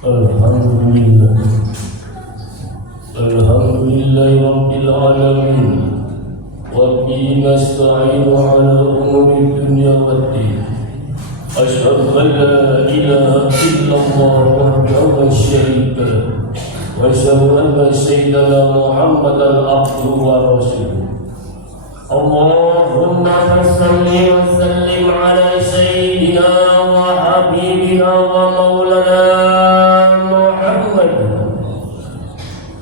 Alhamdulillah Rabbil Alamin wa bihi nasta'inu ala umuri dunya waddin. Asyhadu an la ilaha illallah wahdahu la syarika lahu wa asyhadu anna sayyidana Muhammadan abduhu wa rasuluh. Allahumma salli wa sallim ala sayyidina wa habibina wa maulana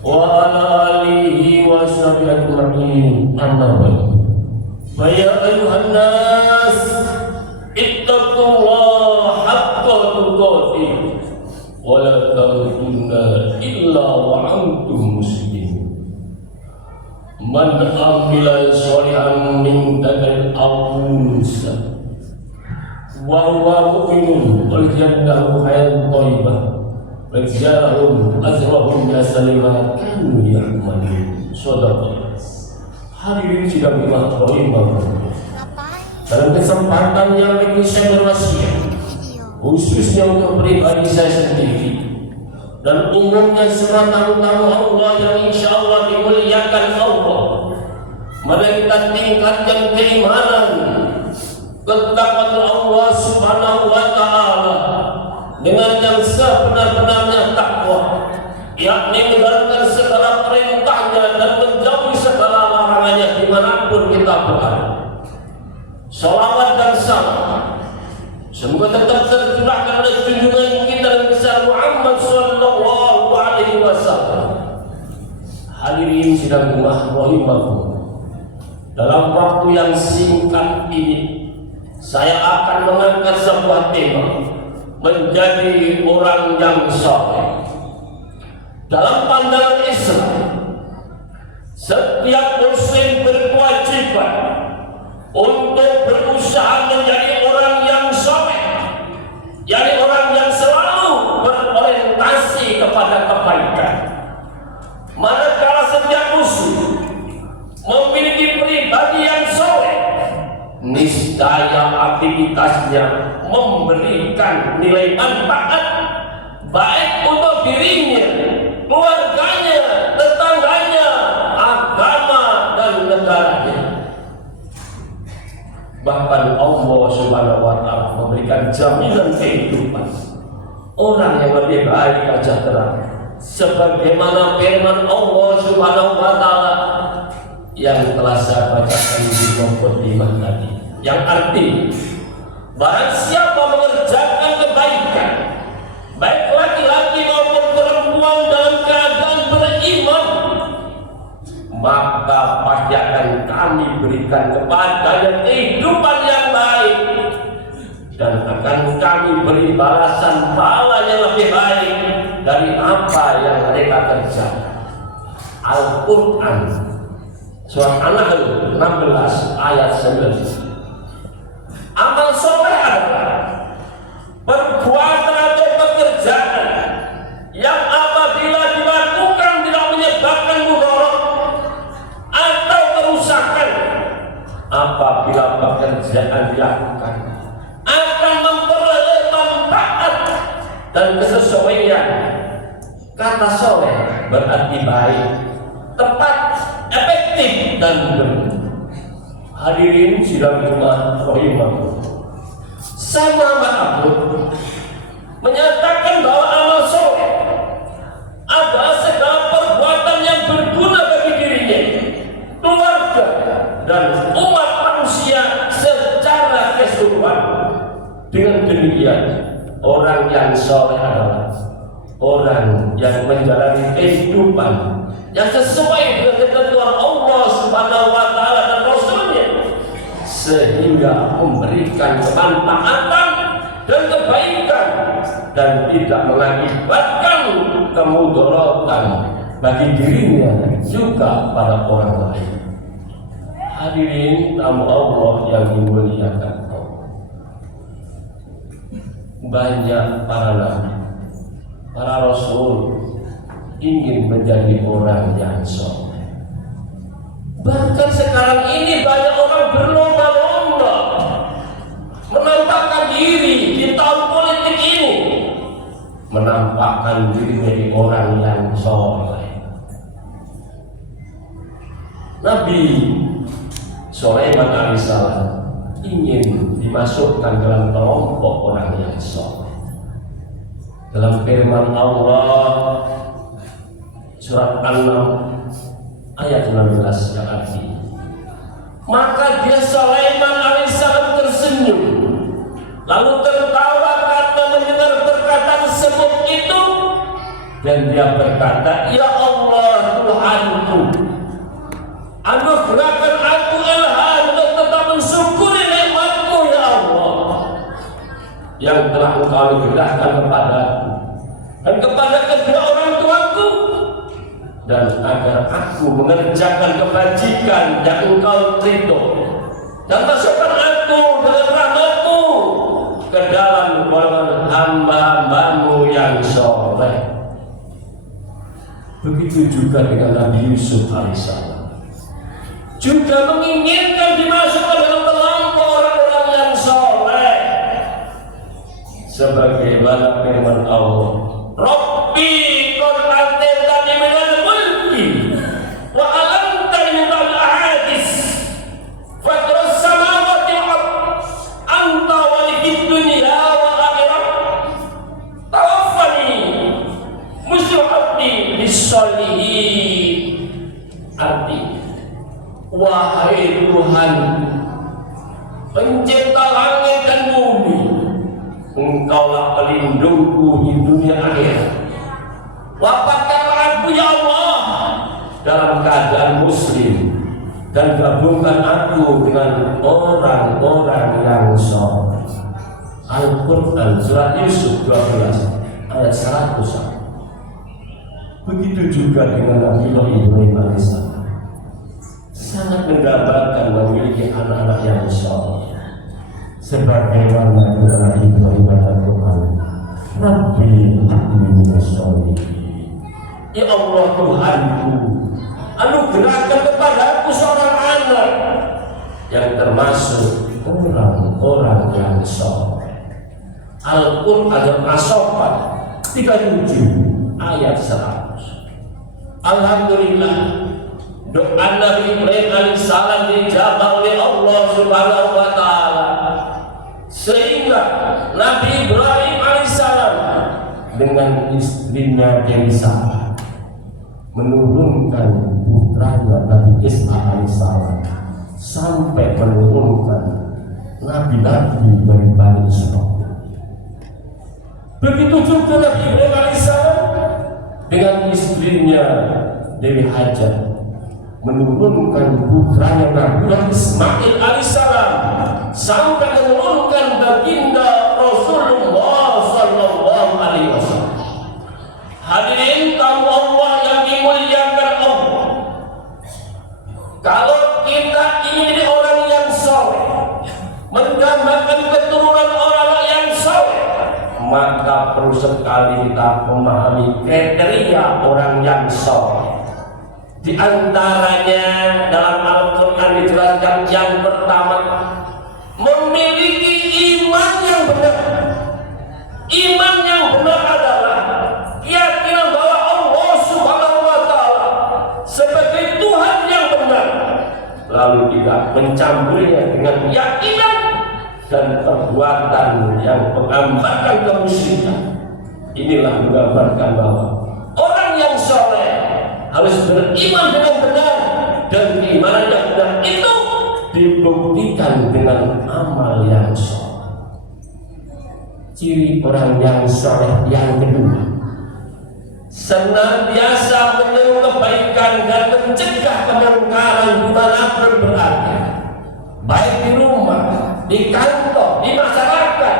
wa ala alihi wa sahbihi ajma'in. Amma ba'd. Fa ya ayyuhan nas ittaqullaha haqqa tuqatih wa la tamutunna illa wa antum muslimun. Man amila shalihan min dzakari aw unsa wa huwa mu'minun fal jannatu hayatun thayyibah Wajahum azrahum yasalima kanu ya'malun. Sadaqah. Hadirin sidang imam. Dalam kesempatan yang ini saya berwasiat khususnya untuk pribadi saya sendiri dan umumnya semua tamu-tamu Allah yang insya Allah dimuliakan Allah. Mari kita tingkatkan keimanan ketakwaan Allah Subhanahu wa Ta'ala dengan yang sebenar-benarnya takwa, yakni menjalankan segala perintahnya dan menjauhi segala larangannya dimanapun kita berada. Salawat dan salam semoga tetap tercurahkan oleh junjungan kita Nabi besar Muhammad sallallahu alaihi wasallam. Hadirin sidang rahimahullah, dalam waktu yang singkat ini saya akan mengangkat sebuah tema, menjadi orang yang saleh. Dalam pandangan Islam, setiap muslim berkewajiban untuk berusaha menjadi orang yang saleh, yakni orang yang selalu berorientasi kepada kebaikan. Manakala setiap muslim memiliki pribadi yang saleh, niscaya aktivitasnya memberikan nilai manfaat baik untuk dirinya, keluarganya, tetangganya, agama dan negaranya. Bahkan Allah Subhanahu wa Ta'ala memberikan jaminan kehidupan orang yang lebih baik aja terang, sebagaimana firman Allah Subhanahu wa Ta'ala yang telah saya bacakan di mukadimah tadi, yang arti barang siapa mengerjakan kebaikan, baik laki-laki maupun perempuan dalam keadaan beriman, maka pasti akan kami berikan kepadanya kehidupan yang baik dan akan kami beri balasan pahala yang lebih baik dari apa yang mereka kerjakan. Al-Quran Surah An-Nahl 16 ayat 9. Amal soleh adalah perbuatan atau pekerjaan yang apabila dilakukan tidak menyebabkan mudarat atau kerusakan. Apabila pekerjaan dilakukan akan memperoleh manfaat dan kesesuaian. Kata soleh berarti baik, tepat, efektif dan benar. Hadirin sidang Jumat rahimahullah, sama Ma'abud menyatakan bahwa amal soleh adalah segala perbuatan yang berguna bagi dirinya, keluarga dan umat manusia secara keseluruhan. Dengan demikian, orang yang soleh adalah orang yang menjalani kehidupan yang sesuai dengan ketentuan Allah Subhanahu wa Ta'ala dan Rasulnya, sehingga memberikan kemanfaatan dan kebaikan dan tidak mengakibatkan kemudaratan bagi dirinya juga pada orang lain. Hadirin tamu Allah yang dimuliakan Allah, banyak para nabi, para rasul ingin menjadi orang yang soleh. Bahkan sekarang ini banyak orang berlomba-lomba menampakkan diri di tahun politik menampakkan diri menjadi orang yang soleh. Nabi Sulaiman alaihissalam ingin dimasukkan dalam kelompok orang yang soleh. Dalam firman Allah surat An-Naml ayat 16 yang artinya, maka dia Sulaiman alaihissalam tersenyum lalu tertawa karena mendengar perkataan semut itu, dan dia berkata, ya Allah Tuhanku, anugerahkan aku ilham untuk tetap mensyukuri nikmat-Mu ya Allah yang telah Engkau anugerahkan kepadaku dan kepada kedua orang tuaku, dan agar aku mengerjakan kebajikan yang Engkau ridho, dan masukkan aku dengan rahmat-Mu ke dalam golongan hamba-Hamba-Mu yang soleh. Begitu juga dengan Nabi Yusuf alaihissalam, juga menginginkan dimasukkan dalam kelompok orang-orang yang soleh, sebagaimana firman Allah, Rabbi qad ataytani minal mulki wa 'allamtani min al-hadis fatras samawati wal ard anta waliyyi dunya wa akhirah tawaffani musliman bis-sholihin. Arti, wahai Tuhan pencipta langit dan bumi, Engkaulah pelindungku di dunia akhirat. Wafatkanlah aku ya Allah dalam keadaan muslim, dan gabungkan aku dengan orang-orang yang soleh. Al-Quran surat Yusuf 12 ayat 101. Begitu juga dengan Nabi Ibrahim alaihissalam, sangat mendambakan memiliki anak-anak yang soleh, sebagaimana Nabi Ibrahim berdoa, Rabbi habli minas sholihin. Ya Allah Tuhanku, anugerahkan kepadaku seorang anak yang termasuk orang-orang yang soleh. Al-Quran As-Saffat 37 ayat 100. Alhamdulillah, doa Nabi Ibrahim alaihissalam dijawab oleh Allah Subhanahu wa taala, sehingga Nabi Ibrahim alaihissalam dengan istrinya Dewi Sarah menurunkan putranya Nabi Isa alaihissalam sampai menurunkan nabi-nabi dari Bani Israil. Begitu juga Nabi Ibrahim alaihissalam dengan istrinya Dewi Hajar menurunkan putranya Nabi Ismail alaihissalam sampai menurunkan baginda Rasulullah sallallahu alaihi wasallam. Hadirin tamu Allah yang dimuliakan Allah, kalau kita ingin jadi orang yang soleh, mendapatkan keturunan orang yang soleh, maka perlu sekali kita memahami kriteria orang yang soleh. Di antaranya dalam Al-Quran dijelaskan, yang pertama, memiliki iman yang benar. Iman yang benar adalah keyakinan bahwa Allah Subhanahu wa taala sebagai Tuhan yang benar, lalu tidak mencampurinya dengan keyakinan dan perbuatan yang menggambarkan kemusyrikan. Inilah menggambarkan bahwa orang yang soleh harus beriman dengan benar, dan keimanan yang benar itu dibuktikan dengan amal yang soleh. Ciri orang yang soleh yang kedua, senantiasa menyeru kebaikan dan mencegah kemungkaran dimanapun berada, baik di rumah, di kantor, di masyarakat.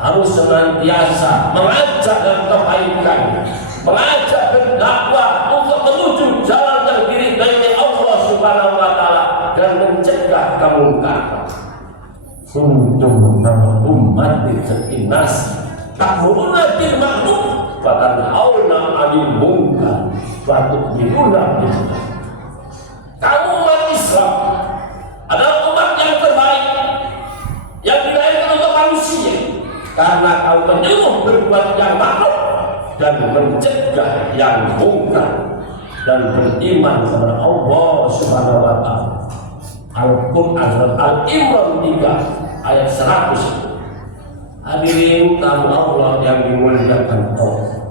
Harus senantiasa mengajak dan kebaikan, mengajak berdakwah untuk menuju jalan yang diridhai Allah Subhanahu wa taala dan mencegah kemungkaran. Kuntum umat nas ta'muruna bil ma'ruf wa tanhauna 'anil munkar wa tu'minuna billah. Kamu umat Islam adalah umat yang terbaik yang dilahirkan untuk manusia, karena kamu menyuruh berbuat yang ma'ruf dan mencegah yang mungkar dan beriman kepada Allah Subhanahu wa taala. Al-Qur'an surat Al-Imran 3 ayat 100. Hadirin tamu Allah yang dimuliakan Allah,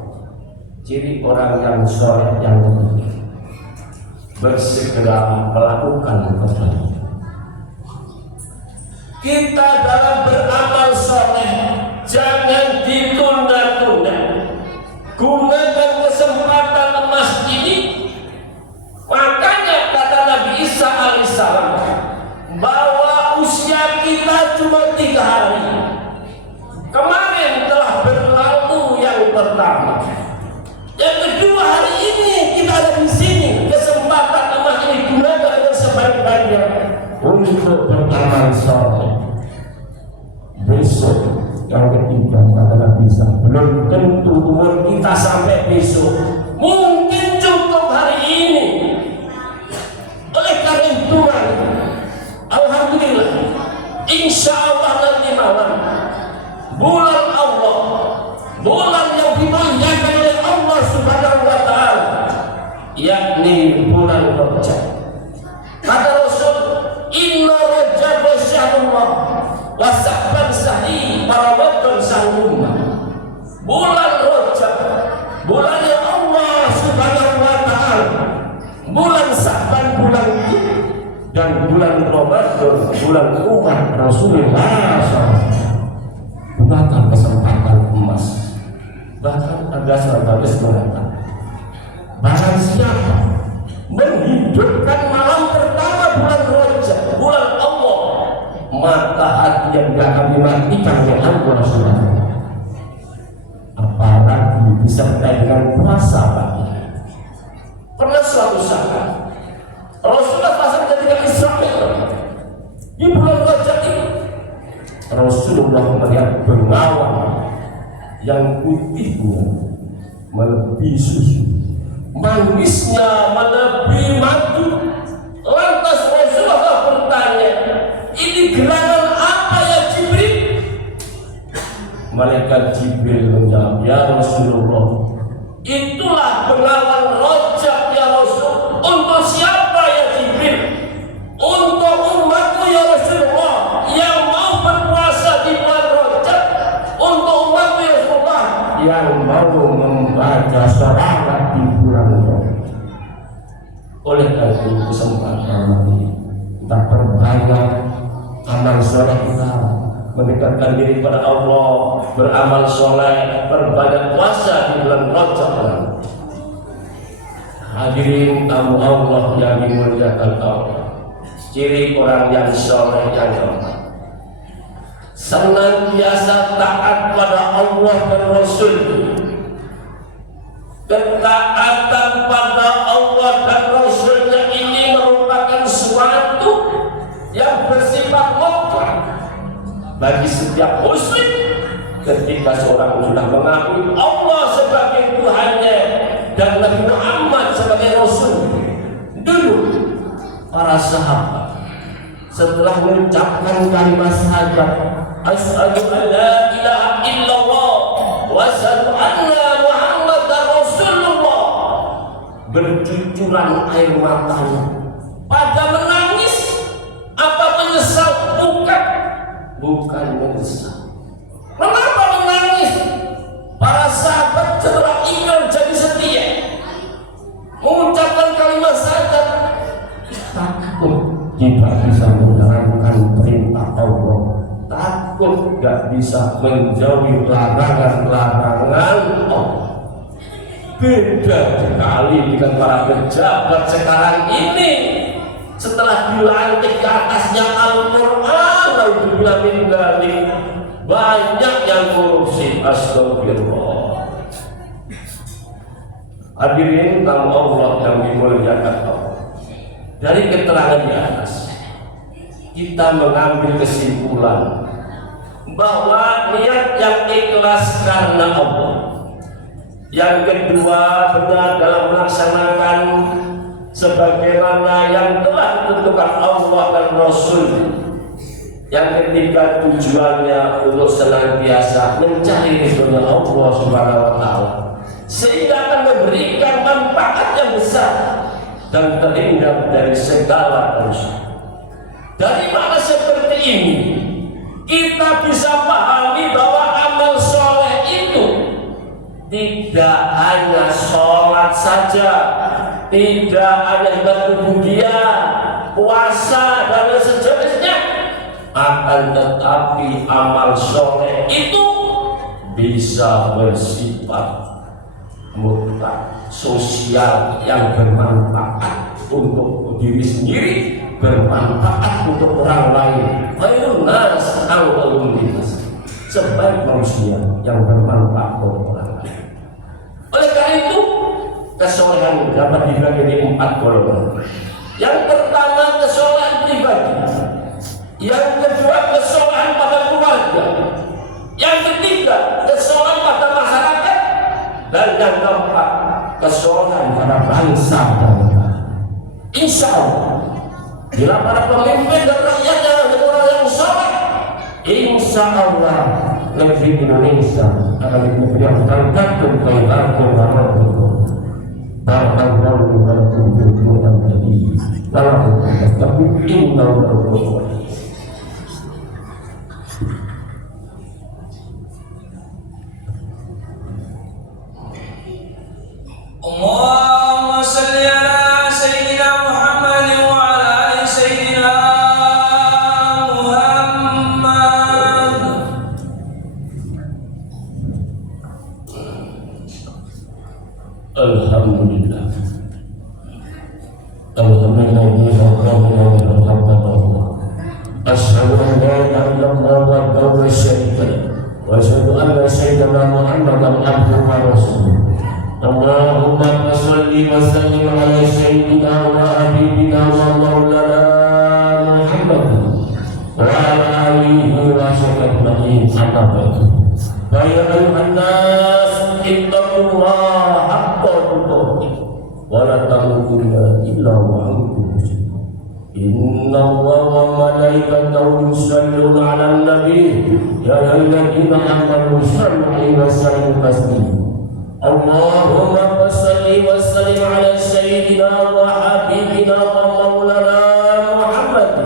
ciri orang yang soleh yang benar bersegera melakukan kebaikan. Kita dalam beramal soleh jangan ditunda-tunda. Gunakan kesempatan emas ini. Makanya kata Nabi Isa alaihissalam bahwa usia kita cuma 3 hari. Kemarin telah berlalu yang pertama. Yang kedua, hari ini kita ada di sini. Kesempatan emas ini gunakan dengan sebaik-baiknya untuk beramal soleh. Besok yang ketiga kata Nabi Isa, belum tentu umur kita sampai besok. Mungkin cukup hari ini. Oleh karena itu, alhamdulillah, insya Allah nanti malam bulan Allah, bulan yang dimuliakan oleh Allah Subhanahu wa taala, yakni bulan Rajab. Kata Rasul, inna Rajab syahrullah wa Sya'ban sahih Ramadan syahrullah. Bulan Rajab, bulannya Allah Subhanahu wa taala, bulan Sya'ban bulan itu, dan bulan Ramadan bulan umat Rasulullah SAW. Gunakan kesempatan emas. Bahkan ada sahabat mengatakan, barang siapa menghidupkan malam pertama bulan Rajab, bulan Allah, maka hati yang tidak akan dimatikan oleh Allah SWT. Apalagi disertai dengan puasa bagi. Pernah suatu saat Rasulullah SAW ketika Israel di bulan Rajab ini, Rasulullah melihat bengawan yang putihnya melebihi susu, manisnya melebihi madu. Lantas Rasulullah bertanya, ini gerangan apa ya Jibril? Malaikat Jibril menjawab, ya Rasulullah, itulah bengawan Rajab ya Rasul. Untuk siapa ya Jibril? Untuk umatku ya Rasulullah yang mau berpuasa di bulan Rajab. Untuk umatku ya Rasulullah yang mau membaca sholawat di bulan Rajab. Oleh karena itu kesempatan ini kita perbanyak amal soleh kita, mendekatkan diri kepada Allah, beramal soleh, berbanyak puasa di bulan Rajab. Hadirin tamu Allah yang dimuliakan Allah, ciri orang yang soleh yang keempat, senantiasa taat pada Allah dan Rasul. Ketaatan pada Allah dan Rasulnya ini merupakan suatu yang bersifat mutlak bagi setiap muslim. Ketika seorang sudah mengakui Allah sebagai Tuhannya dan Nabi Muhammad sebagai Rasul, dulu para sahabat setelah mengucapkan kalimat syahadat, asyhadu an la ilaha illallah wa asyhadu anna Muhammadar Rasulullah, bercucuran air matanya pada menangis. Apa menyesal? Bukan menyesal. Kenapa menangis? Para sahabat setelah iman jadi setia, mengucapkan kalimat syahadat, takut tidak bisa menjalankan perintah Allah, takut tidak bisa menjauhi larangan-larangan Allah. Beda sekali dengan para pejabat sekarang ini. Setelah dilantik ke atasnya Al-Quran, lalu dibilang tinggalin, banyak yang korupsi. Astagfirullah. Hadirin tamu Allah yang dimuliakan Allah, dari keterangan di atas kita mengambil kesimpulan bahwa niat yang ikhlas karena Allah. Yang kedua, benar dalam melaksanakan sebagaimana yang telah ditentukan Allah dan Rasul. Yang ketiga, tujuannya untuk senantiasa mencari ridhonya Allah Subhanahu wa taala. sehingga akan memberikan manfaat yang besar dan terhindar dari segala dosa. Dari mana seperti ini kita bisa pahami bahwa amal soleh itu tidak hanya sholat saja, tidak hanya berkebudian, puasa dan sejenisnya, akan tetapi amal soleh itu bisa bersifat mutlak, sosial, yang bermanfaat untuk diri sendiri, bermanfaat untuk orang lain. Khairun nas awwalun linnas, sebaik manusia yang bermanfaat untuk orang lain. Oleh karena itu, kesolehan dapat dibagi menjadi 4 golongan. Yang pertama, kesolehan pribadi. Yang kedua, kesolehan pada keluarga. Yang ketiga, kesolehan pada masyarakat. Dan yang keempat, kesolehan pada bangsa dan negara. Insya Allah, bila para pemimpin dan rakyatnya adalah orang yang soleh, insya Allah negeri Indonesia akan negeri yang tergantung kaitannya warahmatullahi wabarakatuh. Allahumma salli ala Sayyidina Muhammad wa ala ali Sayyidina Muhammad. Alhamdulillah. Asyhadu an la ilaha illallah wahdahu la syarika lahu wa asyhadu anna sayyidana Muhammadan abduhu wa rasuluh. Allahumma shalli wa sallim ala sayyidina wa habibina wa maulana Muhammad wa ala alihi wa sahbihi ajma'in. Ya ayuhan nas ittaqullaha haqqa tuqatih wa la tamutunna illa wa antum muslimun. Inna Allaha wa malaikatahu yusholluna 'alan nabi ya ayyuhalladzina amanu shallu 'alaihi wa sallimu taslima. Allahumma shalli wa sallim 'ala sayyidina wa habibina wa maulana Muhammad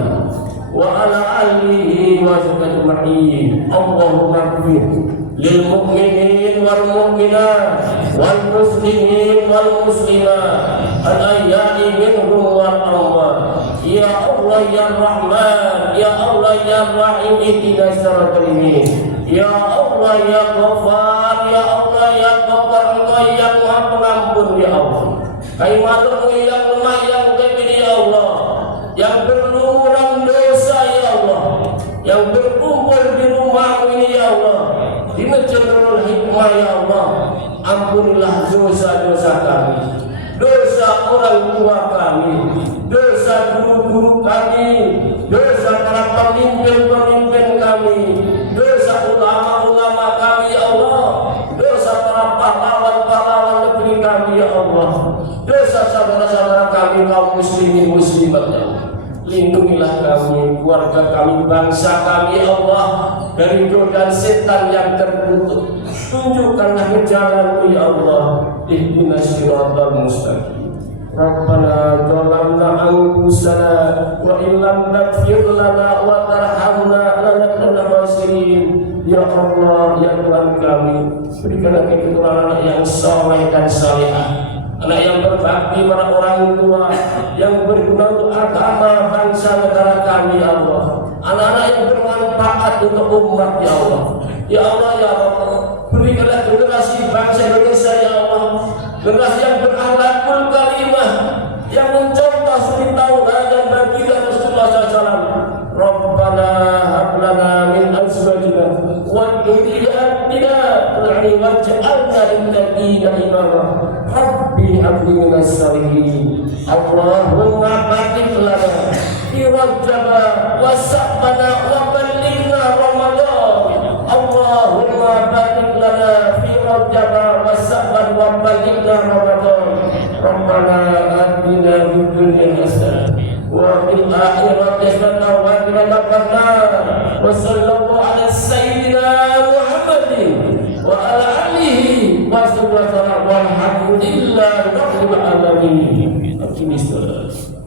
wa ala alihi wa sahbihi ajma'in. Allahumma ighfir lil mu'minin wal mu'minat wal muslimin wal muslimat al ahya'i minhum wal amwat. Ya Allah ya Rahman, ya Allah ya Rahim, ihdinas siratal mustaqim. Ya Allah ya Ghaffar, ya Allah ya Ghaffar, Engkau yang Maha Pengampun ya Allah. Kami matur yang lemah yang kecil ya Allah, yang berlumuran dosa ya Allah, yang berkumpul di rumah ini ya Allah, di Masjid Nurul Hikmah ya Allah. Ampunilah dosa-dosa kami, dosa orang tua kami, dosa guru-guru kami, dosa para pemimpin-pemimpin kami, dosa ulama-ulama kami ya Allah, dosa para pahlawan-pahlawan negeri kami ya Allah, dosa saudara-saudara kami kaum muslimin muslimat ya Allah. Lindungilah kami, keluarga kami, bangsa kami ya Allah, dari godaan setan yang terkutuk. Tunjukkanlah jalan-Mu ya Allah. Ihdinas siratal mustaqim. Rabbana zalamna anfusana wa illam taghfir lana wa tarhamna lanakunanna khasirin. Ya Allah, ya Tuhan kami, berikanlah keturunan anak yang saleh dan salihah, anak yang berbakti pada orang tua, yang berguna untuk agama bangsa negara kami ya Allah, anak-anak yang bermanfaat untuk umat ya Allah. Ya Allah ya Allah, berikanlah generasi bangsa Indonesia ya Allah, generasi yang berakhlakul karimah, yang mencontoh suri tauhid dan baginda Rasulullah SAW. Rabbana hab lana min azwajina wa dhurriyyatina qurrata waj'alna lil-muttaqina imama. Rabbi hab li minas salihin. Allahumma barik lana fi Rajab wa Sya'ban wa ballighna Ramadan. Allahumma barik lana fi Rajab wa Sya'ban wa ballighna Ramadan. Rabbana atina fid dunya hasanah wa fil akhirati hasanah wa qina adzabannar. Wa sallallahu ala sayyidina Muhammadin wa ala alihi wa sahbihi optimisme